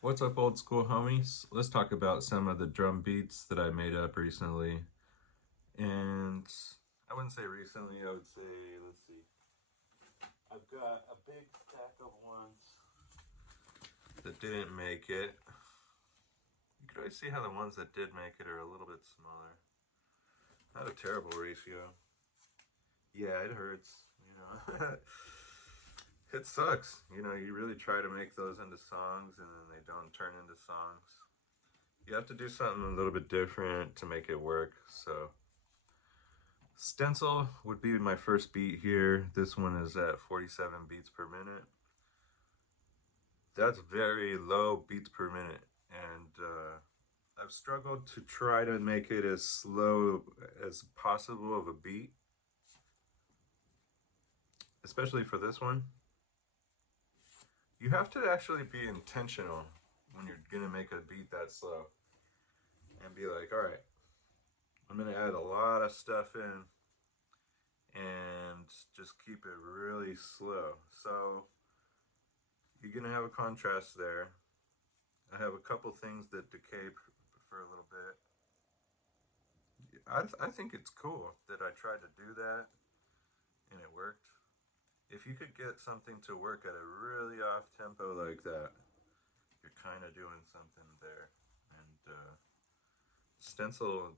What's up, old school homies? Let's talk about some of the drum beats that I made up recently. And I wouldn't say recently, I would say, let's see. I've got a big stack of ones that didn't make it. You could always see how the ones that did make it are a little bit smaller. Not a terrible ratio. Yeah, it hurts, It sucks. You really try to make those into songs and then they don't turn into songs. You have to do something a little bit different to make it work, so. Stencil would be my first beat here. This one is at 47 beats per minute. That's very low beats per minute. And I've struggled to try to make it as slow as possible of a beat, especially for this one. You have to actually be intentional when you're going to make a beat that slow and be like, all right, I'm going to add a lot of stuff in and just keep it really slow. So you're going to have a contrast there. I have a couple things that decay for a little bit. I think it's cool that I tried to do that and it worked. If you could get something to work at a really off tempo like that, you're kind of doing something there. And stencil,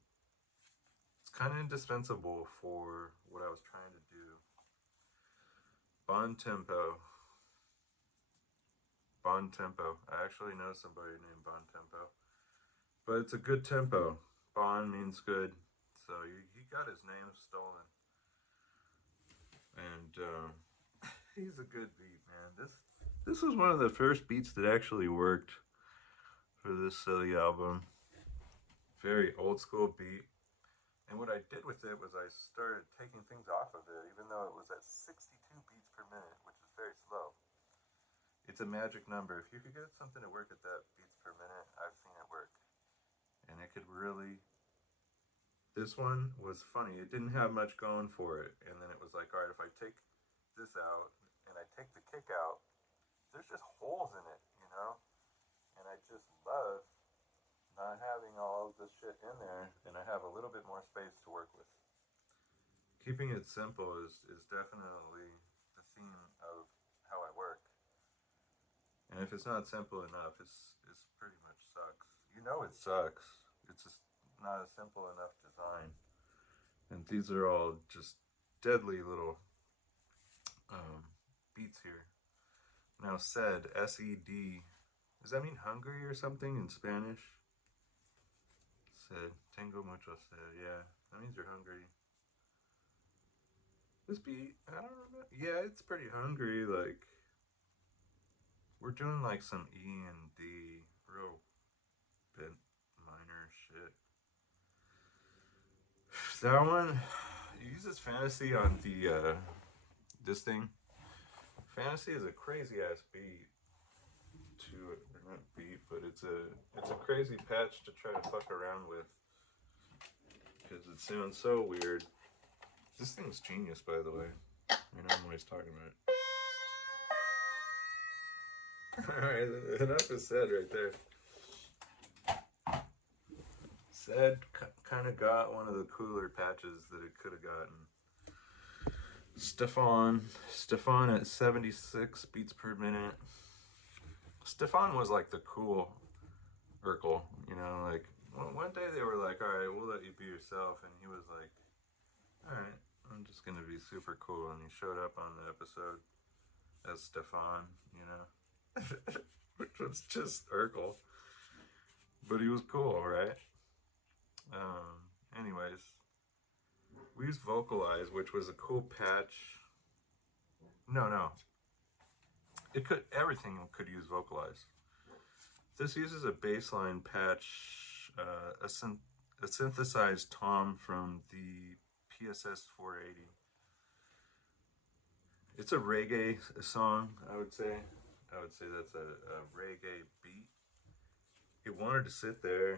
it's kind of indispensable for what I was trying to do. Bon tempo. Bon tempo. I actually know somebody named Bon tempo. But it's a good tempo. Bon means good. So he got his name stolen. And he's a good beat, man. This was one of the first beats that actually worked for this silly album. Very old school beat. And what I did with it was I started taking things off of it, even though it was at 62 beats per minute, which is very slow. It's a magic number. If you could get something to work at that beats per minute, I've seen it work. And it could really. This one was funny. It didn't have much going for it. And then it was like, all right, if I take this out and I take the kick out, there's just holes in it. And I just love not having all of this shit in there, and I have a little bit more space to work with. Keeping it simple is definitely the theme of how I work. And if it's not simple enough, it's pretty much sucks. It sucks. It's just not a simple enough design. And these are all just deadly little beats here. Now, sed, S-E-D, does that mean hungry or something in Spanish? Sed, tengo mucho sed, yeah. That means you're hungry. This beat, I don't know. Yeah, it's pretty hungry. Like, we're doing like some E and D, real bent minor shit. That one uses fantasy on the this thing. Fantasy is a crazy ass beat to it, or not beat, but it's a crazy patch to try to fuck around with because it sounds so weird. This thing's genius, by the way. I know I'm always talking about it. Alright, enough is said right there. Said kind of got one of the cooler patches that it could have gotten. Stefan at 76 beats per minute. Stefan was like the cool Urkel, like one day they were like, all right, we'll let you be yourself. And he was like, all right, I'm just going to be super cool. And he showed up on the episode as Stefan, which was just Urkel. But he was cool, right? Anyways, we used Vocalize, which was a cool patch. No. Everything could use Vocalize. This uses a baseline patch, a synthesized tom from the PSS 480. It's a reggae song, I would say. I would say that's a reggae beat. It wanted to sit there,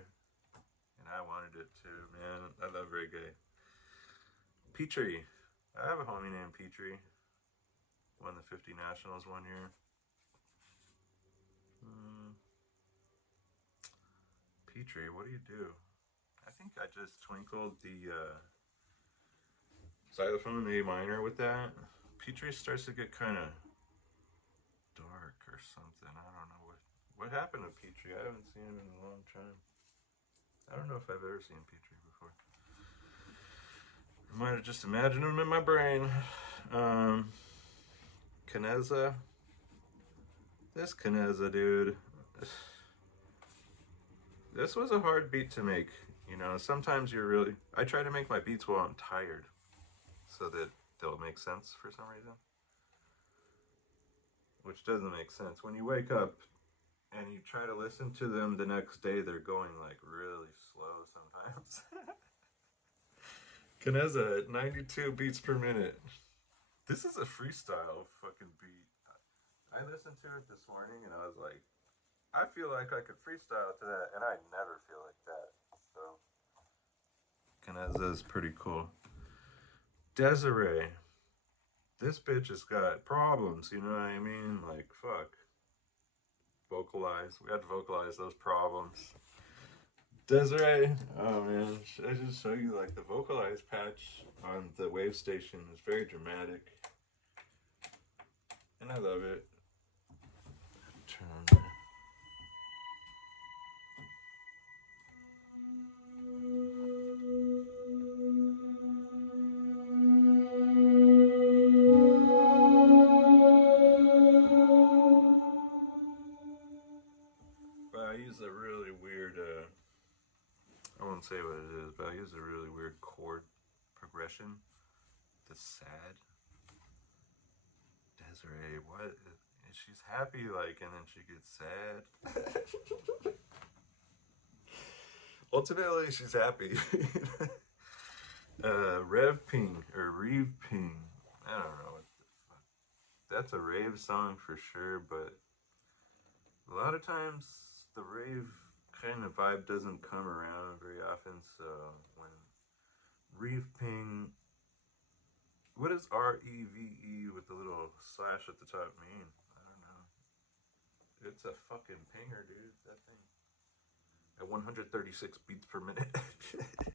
and I wanted it too, man. I love reggae. Petrie. I have a homie named Petrie. Won the 50 Nationals one year. Petrie, what do you do? I think I just twinkled the xylophone A minor with that. Petrie starts to get kind of dark or something. I don't know what happened to Petrie. I haven't seen him in a long time. I don't know if I've ever seen Petrie before. I might have just imagined him in my brain. Kaneza. This Kaneza dude. This was a hard beat to make. You know, sometimes you're really. I try to make my beats while I'm tired so that they'll make sense for some reason. Which doesn't make sense. When you wake up and you try to listen to them the next day, they're going like really slow sometimes. Kaneza at 92 beats per minute. This is a freestyle fucking beat. I listened to it this morning and I was like, I feel like I could freestyle to that, and I never feel like that. So, Kaneza is pretty cool. Desiree. This bitch has got problems, you know what I mean? Like, fuck. Vocalize. We had to vocalize those problems. Desiree, oh man, should I just show you like the vocalize patch on the wave station is very dramatic. And I love it. Turn. But I use a really weird, I won't say what it is, but I use a really weird chord progression. The sad. Desiree, what? She's happy, like, and then she gets sad. Ultimately, she's happy. Rev Ping, or Reeve Ping. I don't know what the fuck. That's a rave song for sure, but a lot of times the rave kind of vibe doesn't come around very often, so when Reeve Ping. What does REVE with the little slash at the top mean? I don't know. It's a fucking pinger, dude. That thing. At 136 beats per minute.